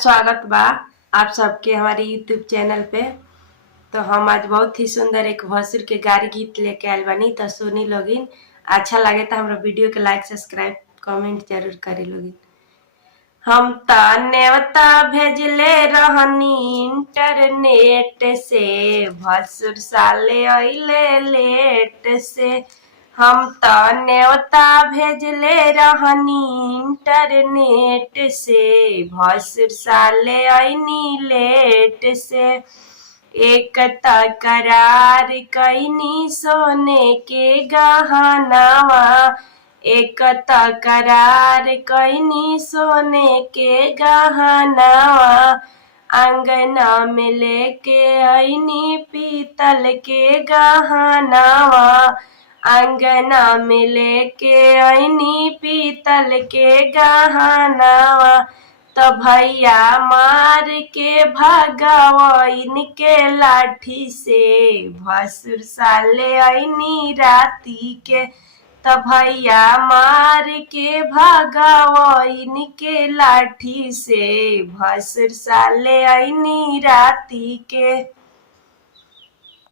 स्वागत बा आप सबके हमारे यूट्यूब चैनल पे। तो हम आज बहुत ही सुंदर एक भसुर के गारी गीत लेके आयल बानी। तो सुनी लोगिन, अच्छा लगे तो हमारा वीडियो के लाइक सब्सक्राइब कमेंट जरूर करे लोगिन। हम त नेवता भेजले रहनी इंटरनेट से, भसुर साले अइले लेट से। हम त नेवता भेजले रहनी इंटरनेट से, भसुर साले अइनी लेट से। एक तकरार कैनी सोने के गहनावा, एक तकरार कैनी सोने के गहनावा। अंगना में लेके आईनी पीतल के गहनावा, अंगना में लेके आईनी पीतल के गहनावा। तो भैया मार के भगावइन के लाठी से, भसुर साले आईनी राती के। तो भैया मार के भगावइन के लाठी से, भसुर साले आईनी राती के।